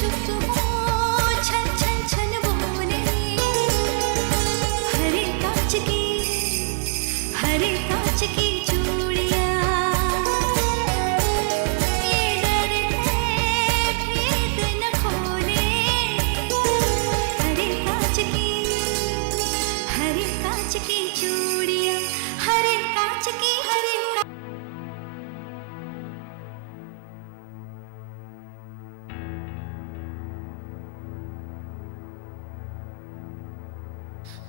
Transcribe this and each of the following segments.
चुप हो छन छन छन बोले, हरे कांच की चूड़ियां, ये डर है भेद न खोले, हरे कांच की चूड़ियां, हरे कांच की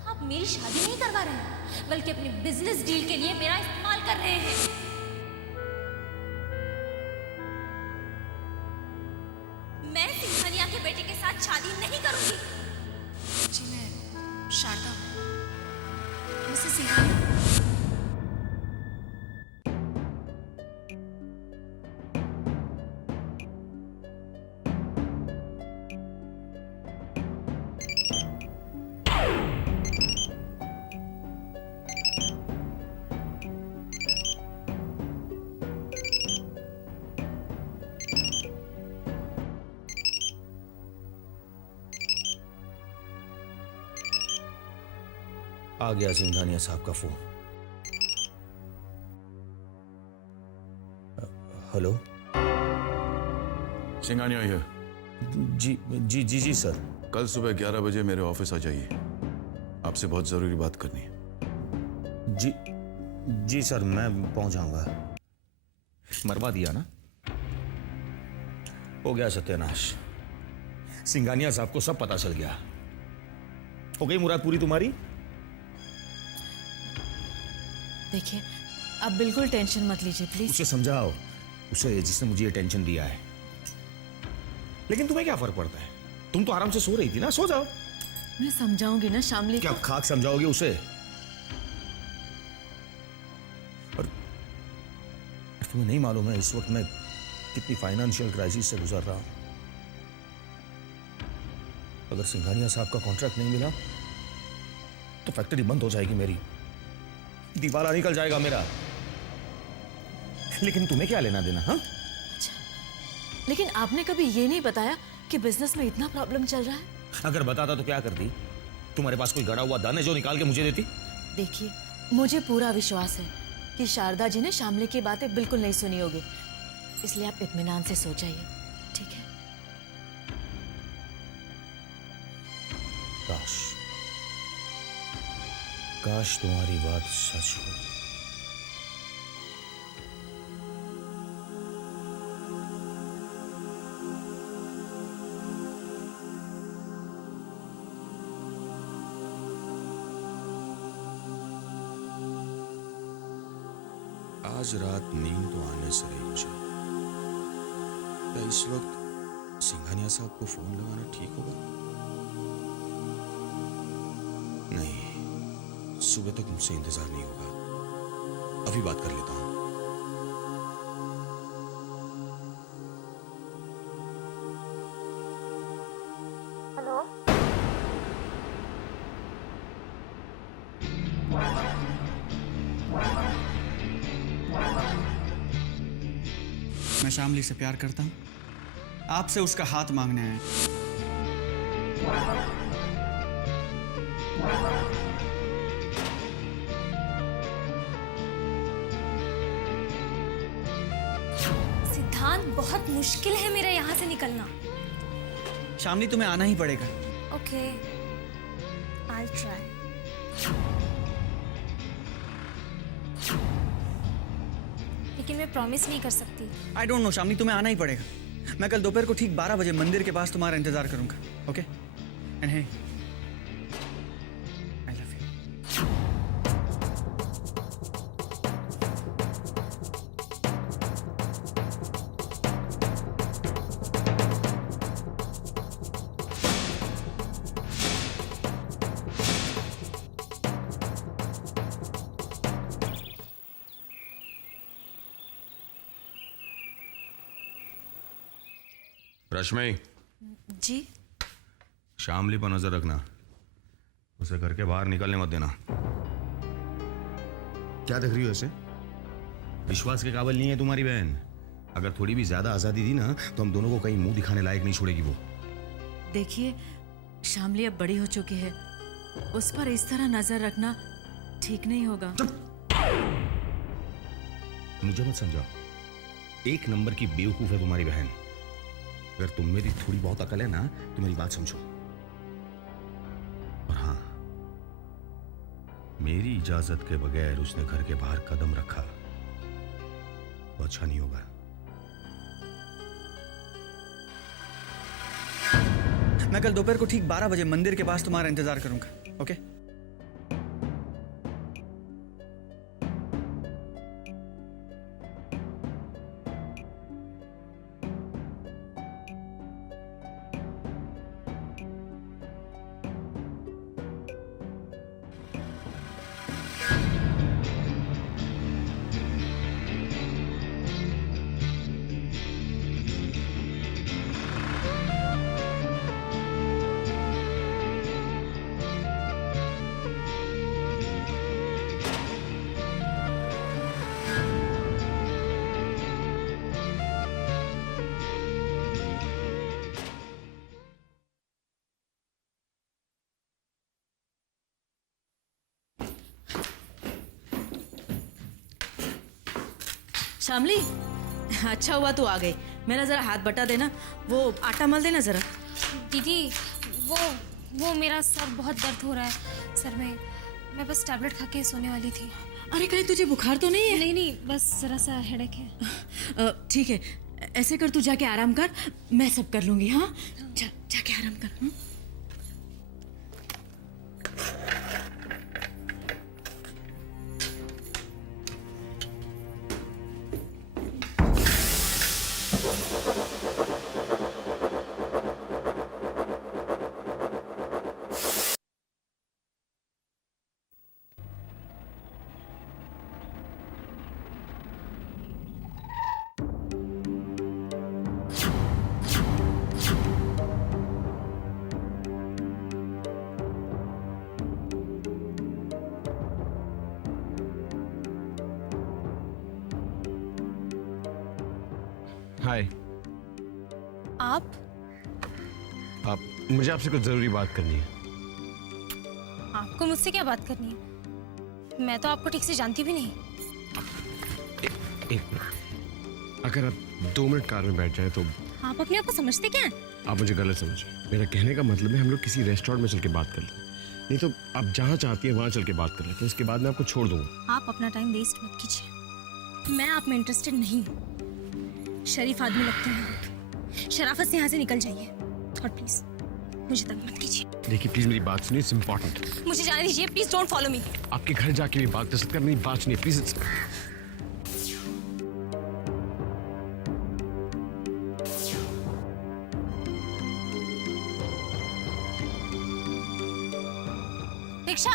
आप मेरी शादी नहीं करवा रहे हैं, बल्कि अपनी बिजनेस डील के लिए मेरा इस्तेमाल कर रहे हैं। मैं सिंघानिया के बेटे के साथ शादी नहीं करूंगी। जी मैं शारदा, मिसेस सिंघानिया। आ गया सिंघानिया साहब का फोन। हेलो। सिंघानिया हियर। जी जी जी जी सर। कल सुबह 11 बजे मेरे ऑफिस आ जाइए, आपसे बहुत जरूरी बात करनी है। जी जी सर, मैं पहुंच जाऊंगा। मरवा दिया ना, हो गया सत्यानाश। सिंघानिया साहब को सब पता चल गया। हो गई मुराद पूरी तुम्हारी? देखिए, आप बिल्कुल टेंशन मत लीजिए प्लीज। उसे समझाओ, उसे जिसने मुझे ये टेंशन दिया है। लेकिन तुम्हें क्या फर्क पड़ता है? तुम तो आराम से सो रही थी ना, सो जाओ। मैं समझाऊंगी ना शामली क्या को। खाक समझाओगे उसे? और तुम्हें नहीं मालूम है इस वक्त मैं कितनी फाइनेंशियल क्राइसिस से गुजर रहा हूं। अगर सिंघानिया साहब का कॉन्ट्रैक्ट नहीं मिला तो फैक्ट्री बंद हो जाएगी मेरी, दिवाला निकल जाएगा मेरा। लेकिन तुम्हें क्या लेना देना? हाँ, अच्छा, लेकिन आपने कभी ये नहीं बताया कि बिजनेस में इतना प्रॉब्लम चल रहा है। अगर बताता तो क्या करती? तुम्हारे पास कोई गड़ा हुआ धन है जो निकाल के मुझे देती? देखिए, मुझे पूरा विश्वास है कि शारदा जी ने शामली की बातें बिल्कुल नहीं सुनी होगी, इसलिए आप इत्मीनान से सो जाइए, ठीक है? काश काश तुम्हारी बात सच हो। आज रात नींद तो आने से रही मुझे। क्या इस वक्त सिंघानिया साहब को फोन लगाना ठीक होगा? नहीं, सुबह तक मुझसे इंतजार नहीं होगा। अभी बात कर लेता हूं। हेलो। मैं शामली से प्यार करता हूं, आपसे उसका हाथ मांगने आया। सिद्धांत, बहुत मुश्किल है मेरा यहाँ से निकलना। शामली, तुम्हें आना ही पड़ेगा। Okay, I try. लेकिन मैं प्रॉमिस नहीं कर सकती। आई डोंट नो शामली, तुम्हें आना ही पड़ेगा। मैं कल दोपहर को ठीक 12 बजे मंदिर के पास तुम्हारा इंतजार करूंगा। Okay? And hey, I love you. Rashmi, जी शामली पर नजर रखना, उसे घर के बाहर निकलने मत देना। क्या देख रही हो ऐसे? विश्वास के काबिल नहीं है तुम्हारी बहन। अगर थोड़ी भी ज्यादा आजादी दी ना तो हम दोनों को कहीं मुंह दिखाने लायक नहीं छोड़ेगी वो। देखिए, शामली अब बड़ी हो चुकी है, उस पर इस तरह नजर रखना ठीक नहीं होगा। मुझे मत समझाओ, एक नंबर की बेवकूफ है तुम्हारी बहन। अगर तुम मेरी थोड़ी बहुत अकल है ना तो मेरी बात समझो। और हाँ, मेरी इजाजत के बगैर उसने घर के बाहर कदम रखा तो अच्छा नहीं होगा। मैं कल दोपहर को ठीक 12 बजे मंदिर के पास तुम्हारा इंतजार करूंगा, ओके? शामली, अच्छा हुआ तू आ गई। मेरा जरा हाथ बटा देना, वो आटा मल देना जरा। दीदी, वो मेरा सर बहुत दर्द हो रहा है सर में। मैं बस टैबलेट खा के सोने वाली थी। अरे कहीं तुझे बुखार तो नहीं है? नहीं नहीं, बस जरा सा हेडेक है। ठीक है, ऐसे कर, तू जाके आराम कर, मैं सब कर लूंगी। हाँ, जाके आराम कर। हाँ? हाय। आप मुझे आपसे कुछ जरूरी बात करनी है। आपको मुझसे क्या बात करनी है? मैं तो आपको ठीक से जानती भी नहीं। एक मिनट, अगर आप 2 मिनट कार में बैठ जाए तो। आप अपने आप को समझते क्या हैं? आप मुझे गलत समझिए, मेरा कहने का मतलब है हम लोग किसी रेस्टोरेंट में चल के बात कर लें, नहीं तो आप जहाँ चाहती हैं वहाँ चल के बात कर लेते हैं, उसके बाद मैं आपको छोड़ दूंगा। आप अपना टाइम वेस्ट मत कीजिए, मैं आप में इंटरेस्टेड नहीं हूँ। शरीफ आदमी लगते हैं आप, शराफत से यहाँ से निकल जाइए और प्लीज मुझे तंग मत कीजिए। देखिए प्लीज मेरी बात सुनिए, इट्स इम्पोर्टेंट। मुझे जाने दीजिए, प्लीज डोंट फॉलो मी। आपके घर जाके भी बात कर सकते हैं, मेरी बात सुनिए please. Rickshaw,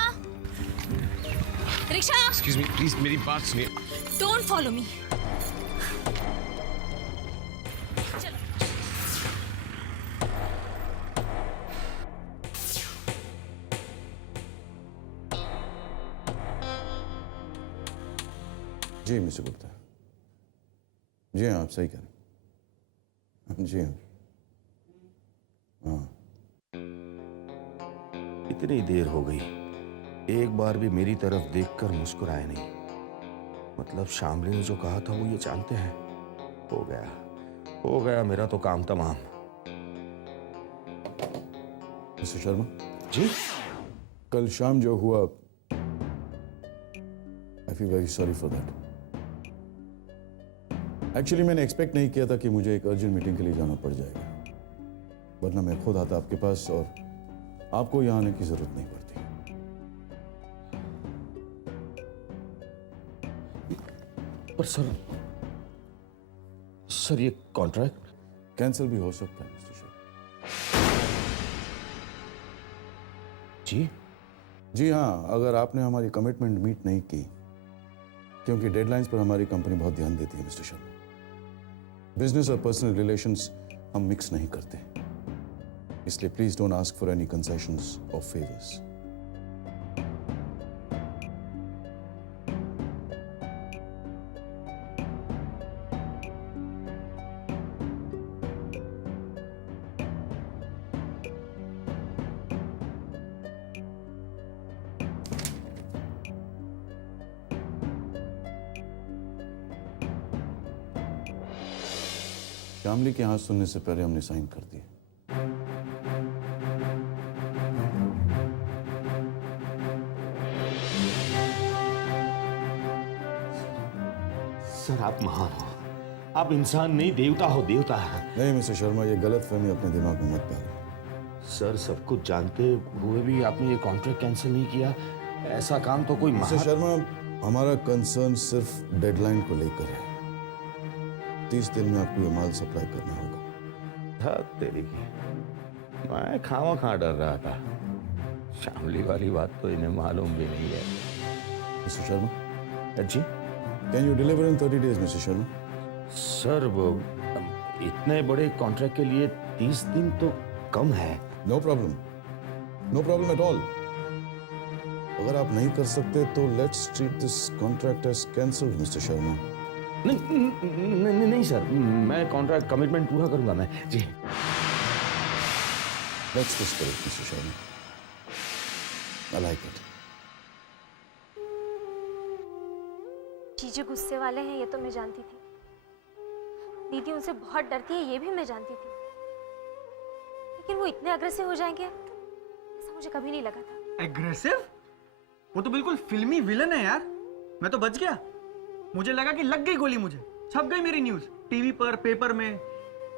rickshaw, excuse me please, मेरी बात सुनिए। Don't follow me. जी मिस्टर गुप्ता, जी हाँ, आप सही करें। जी हाँ, हाँ। इतनी देर हो गई, एक बार भी मेरी तरफ देखकर मुस्कुराए नहीं। मतलब शामली ने जो कहा था वो ये जानते हैं। हो गया मेरा तो काम तमाम। मिस्टर शर्मा जी, कल शाम जो हुआ, I feel very sorry for that. Actually मैंने एक्सपेक्ट नहीं किया था कि मुझे एक अर्जेंट मीटिंग के लिए जाना पड़ जाएगा, वरना मैं खुद आता आपके पास और आपको यहाँ आने की जरूरत नहीं पड़ती। पर सर ये कॉन्ट्रैक्ट कैंसिल भी हो सकता है मिस्टर शर्मा। जी जी हाँ, अगर आपने हमारी कमिटमेंट मीट नहीं की, क्योंकि डेडलाइंस पर हमारी कंपनी बहुत ध्यान देती है मिस्टर शर्मा। बिजनेस और पर्सनल रिलेशंस हम मिक्स नहीं करते, इसलिए please don't ask for any concessions और फेवर्स। शामली के हाथ सुनने से पहले हमने साइन कर दिए। सर आप महान हो, आप इंसान नहीं देवता हो, देवता। नहीं मिस्टर शर्मा, ये गलत फहमी अपने दिमाग में मत डालिए। सर सब कुछ जानते हुए भी आपने ये कॉन्ट्रैक्ट कैंसिल नहीं किया, ऐसा काम तो कोई मिस्टर महान। शर्मा, हमारा कंसर्न सिर्फ डेडलाइन को लेकर है। 30 दिन में आपको ये माल सप्लाई करना होगा। था तेरी की, मैं खामा डर रहा था। शामली वाली बात तो इन्हें मालूम भी नहीं है। Mister Sharma, ji can you deliver in 30 days mister Sharma? Sir वो इतने बड़े कॉन्ट्रैक्ट के लिए 30 दिन तो कम है। No problem, no problem at all. अगर आप नहीं कर सकते तो let's treat this contract as cancelled mister Sharma. नहीं सर, मैं कॉन्ट्रैक्ट कमिटमेंट पूरा करूंगा मैं जी। Let's this correct mister Sharma, I like it. जीजू गुस्से वाले हैं, ये तो मैं जानती थी। दीदी उनसे बहुत डरती है, ये भी मैं जानती थी। लेकिन वो इतने अग्रेसिव हो जाएंगे ऐसा मुझे कभी नहीं लगा था। एग्रेसिव? वो तो बिल्कुल फिल्मी विलन है यार। मैं तो बच गया। मुझे लगा कि लग गई गोली, मुझे छप गई मेरी न्यूज टीवी पर, पेपर में।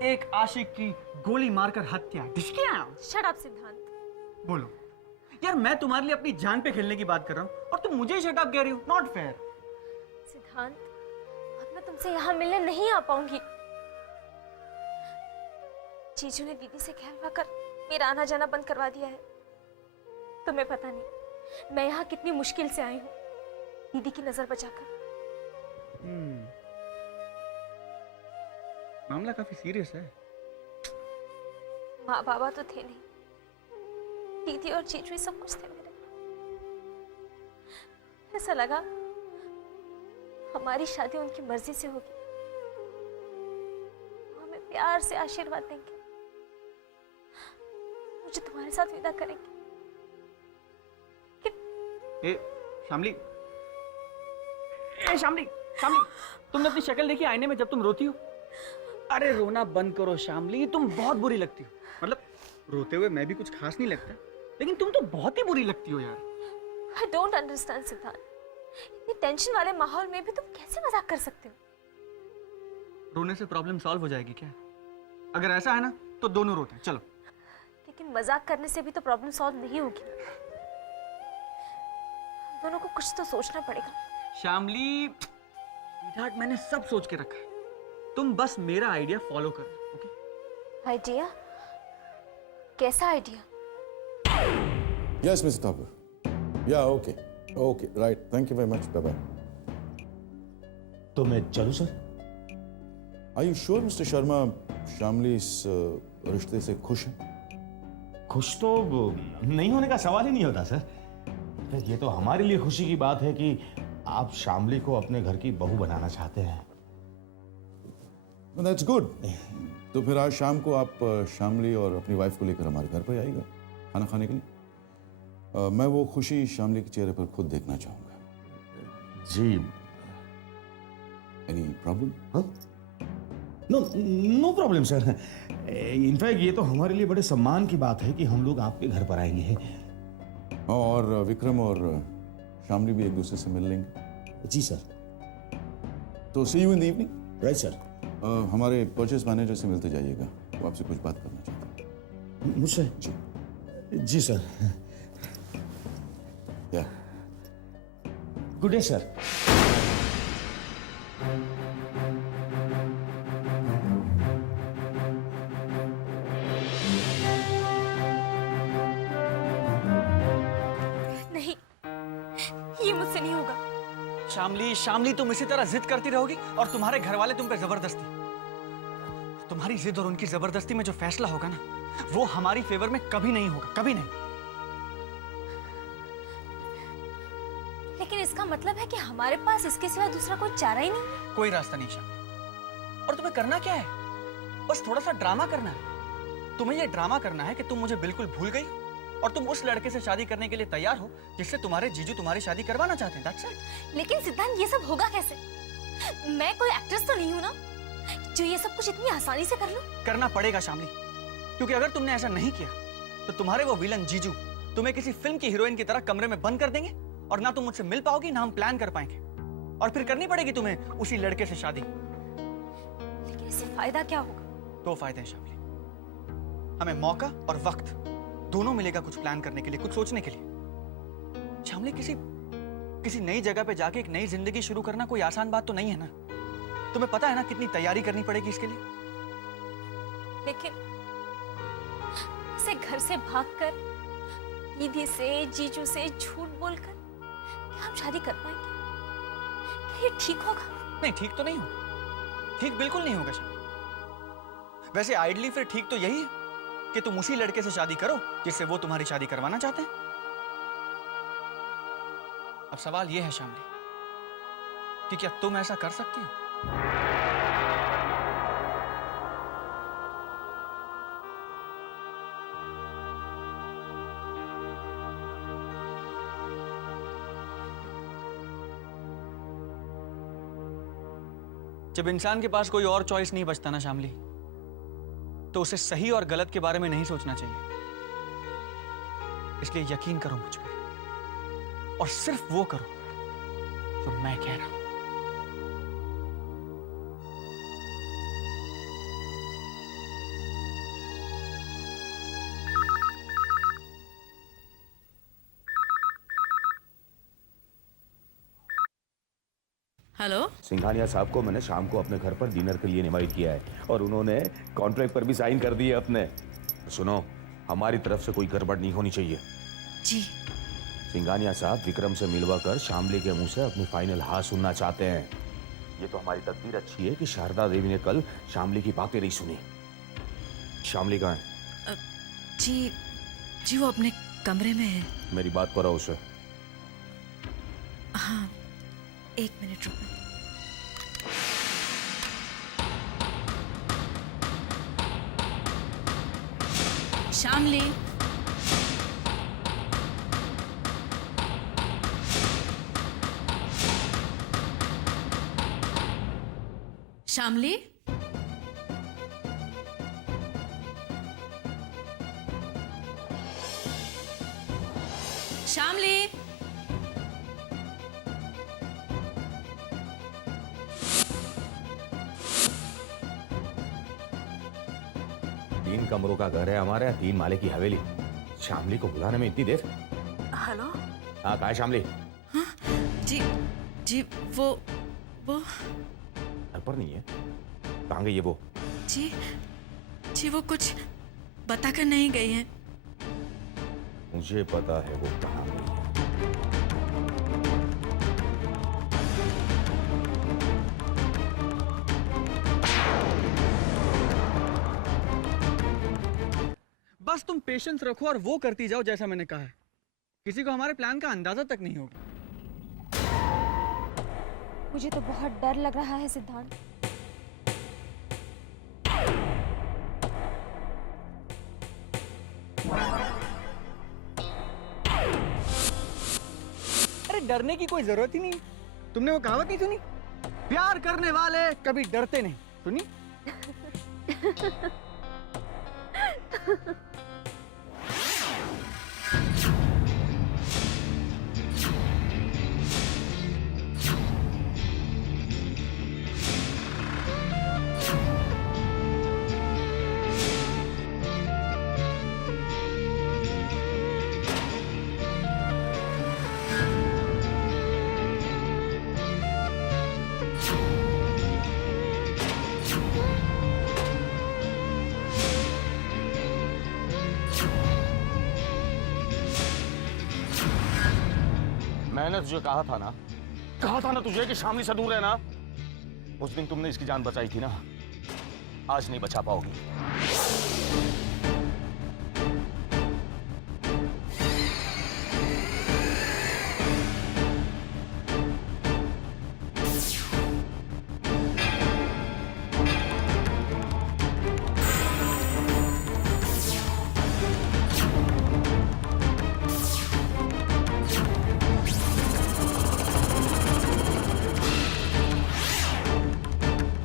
एक आशिक की गोली मारकर हत्या। शट अप सिद्धांत। बोलो यार, मैं तुम्हारे लिए अपनी जान पे खेलने की बात कर रहा हूँ और तुम मुझे ही शट अप कह रही हो। Not fair. सिद्धांत, अब मैं तुमसे यहाँ मिलने नहीं आ पाऊंगी। जीजू ने दीदी से कहलवा कर मेरा आना जाना बंद करवा दिया है। तुम्हें पता नहीं मैं यहाँ कितनी मुश्किल से आई हूँ, दीदी की नजर बचाकर। मामला काफी सीरियस है। माँ बाबा तो थे नहीं, दीदी और जीजू ही सब कुछ थे मेरे। ऐसा लगा हमारी शादी उनकी मर्जी से होगी, वो हमें प्यार से आशीर्वाद देंगे, मुझे तुम्हारे साथ विदा करेंगे। शामली, शामली, शामली, तुमने अपनी शक्ल देखी आईने में जब तुम रोती हो? अरे रोना बंद करो शामली, तुम बहुत बुरी लगती हो। मतलब रोते हुए मैं भी कुछ खास नहीं लगता, लेकिन तुम तो बहुत ही बुरी लगती हो यार। I don't understand सिद्धांत, इतनी टेंशन वाले माहौल में भी तुम कैसे मजाक कर सकते हो? रोने से प्रॉब्लम सॉल्व हो जाएगी क्या? अगर ऐसा है ना तो दोनों रोते हैं, चलो। लेकिन मजाक करने से भी तो प्रॉब्लम सॉल्व नहीं होगी। हम दोनों को कुछ तो सोचना पड़ेगा। शामली, स्वीटहार्ट, मैंने सब सोच के रखा है, तुम बस मेरा आइडिया फॉलो करो, ओके? आइडिया? कैसा आइडिया? यस मिस्टर ठाकुर, या okay okay right, thank you very much, bye bye. तो मैं चलूं sir? Are you sure mister Sharma Shamli इस रिश्ते से खुश है? खुश तो नहीं होने का सवाल ही नहीं होता सर। ये तो हमारे लिए खुशी की बात है कि आप शामली को अपने घर की बहू बनाना चाहते हैं। That's good. तो फिर आज शाम को आप शामली और अपनी वाइफ को लेकर हमारे घर पर आइएगा खाना खाने के लिए। मैं वो खुशी शामली के चेहरे पर खुद देखना चाहूंगा। जी। Any problem? No problem sir. In fact ये तो हमारे लिए बड़े सम्मान की बात है कि हम लोग आपके घर पर आएंगे। और विक्रम और शामली भी एक दूसरे से मिल लेंगे। जी सर। तो see you in the evening. Right sir. हमारे परचेस मैनेजर से मिलते जाइएगा, वो आपसे कुछ बात करना चाहते हैं। मुझसे? जी जी सर। या गुड डे सर। नहीं, ये मुझसे नहीं होगा। शामली, शामली, तुम इसी तरह जिद करती रहोगी और तुम्हारे घर वाले तुम पे जबरदस्ती। तुम्हारी जिद और उनकी जबरदस्ती में जो फैसला होगा ना, वो हमारी फेवर में कभी नहीं होगा, कभी नहीं। लेकिन इसका मतलब है कि हमारे पास इसके सिवा दूसरा कोई चारा ही नहीं। कोई रास्ता नहीं शाम। और तुम्हें करना क्या है? बस थोड़ा सा ड्रामा करना है। तुम्हें यह ड्रामा करना है कि तुम मुझे बिल्कुल भूल गई और तुम उस लड़के से शादी करने के लिए तैयार हो जिससे तुम्हारे जीजू तुम्हारी शादी करवाना चाहते हैं। That's it। लेकिन सिद्धांत, ये सब होगा कैसे? मैं कोई एक्ट्रेस तो नहीं हूं ना। जो ये सब कुछ इतनी आसानी से कर लूं? करना पड़ेगा शामली, क्योंकि अगर तुमने ऐसा नहीं किया तो तुम्हारे वो विलन जीजू तुम्हें किसी फिल्म की हीरोइन की तरह कमरे में बंद कर देंगे और ना तुम मुझसे मिल पाओगी ना हम प्लान कर पाएंगे, और फिर करनी पड़ेगी तुम्हें उसी लड़के से शादी। लेकिन इससे फायदा क्या होगा? दो फायदे हैं शामली, हमें मौका और वक्त दोनों मिलेगा कुछ प्लान करने के लिए, कुछ सोचने के लिए। शामली, किसी नई जगह पे जाके एक नई जिंदगी शुरू करना कोई आसान बात तो नहीं है ना। तुम्हें पता है ना कितनी तैयारी करनी पड़ेगी इसके लिए। लेकिन इसे घर से भागकर, दीदी से, जीजू से झूठ बोलकर क्या हम शादी कर पाएंगे? क्या ये ठीक होगा? नहीं, ठीक तो नहीं होगा, ठीक बिल्कुल नहीं होगा शामली। वैसे आइडली फिर ठीक तो यही है कि तुम उसी लड़के से शादी करो जिससे वो तुम्हारी शादी करवाना चाहते हैं। अब सवाल यह है शामली कि क्या तुम ऐसा कर सकती हो? जब इंसान के पास कोई और चॉइस नहीं बचता ना शामली, तो उसे सही और गलत के बारे में नहीं सोचना चाहिए। इसलिए यकीन करो मुझ पर, और सिर्फ वो करो जो मैं कह रहा हूं। हेलो। सिंघानिया साहब को मैंने शाम को अपने घर पर डिनर के लिए इनवाइट किया है और उन्होंने कॉन्ट्रैक्ट पर भी साइन कर दिए अपने। सुनो, हमारी तरफ से कोई गड़बड़ नहीं होनी चाहिए। जी। सिंघानिया साहब विक्रम से मिलवा कर शामली के मुंह से अपनी फाइनल हाँ सुनना चाहते हैं। ये तो हमारी तकदीर अच्छी है कि शारदा देवी ने कल शामली की बातें नहीं सुनी। शामली कहाँ है? जी वो अपने कमरे में है। मेरी बात करो उसे। हाँ, 1 मिनट रुको। शामली, शामली, शामली। तीन कमरों का घर है हमारे, 3 माले की हवेली। शामली को बुलाने में इतनी देर? हेलो। हाँ, कहाँ है शामली? हाँ, जी वो घर पर नहीं है। कहाँ गई है वो? जी वो कुछ बताकर नहीं गई है। मुझे पता है वो कहाँ गई है। बस तुम पेशेंस रखो और वो करती जाओ जैसा मैंने कहा है। किसी को हमारे प्लान का अंदाजा तक नहीं होगा। मुझे तो बहुत डर लग रहा है सिद्धांत। अरे डरने की कोई जरूरत ही नहीं। तुमने वो कहावत नहीं सुनी, प्यार करने वाले कभी डरते नहीं? सुनी? मैंने तुझे कहा था ना तुझे कि शामली से दूर रहना। उस दिन तुमने इसकी जान बचाई थी ना, आज नहीं बचा पाओगी।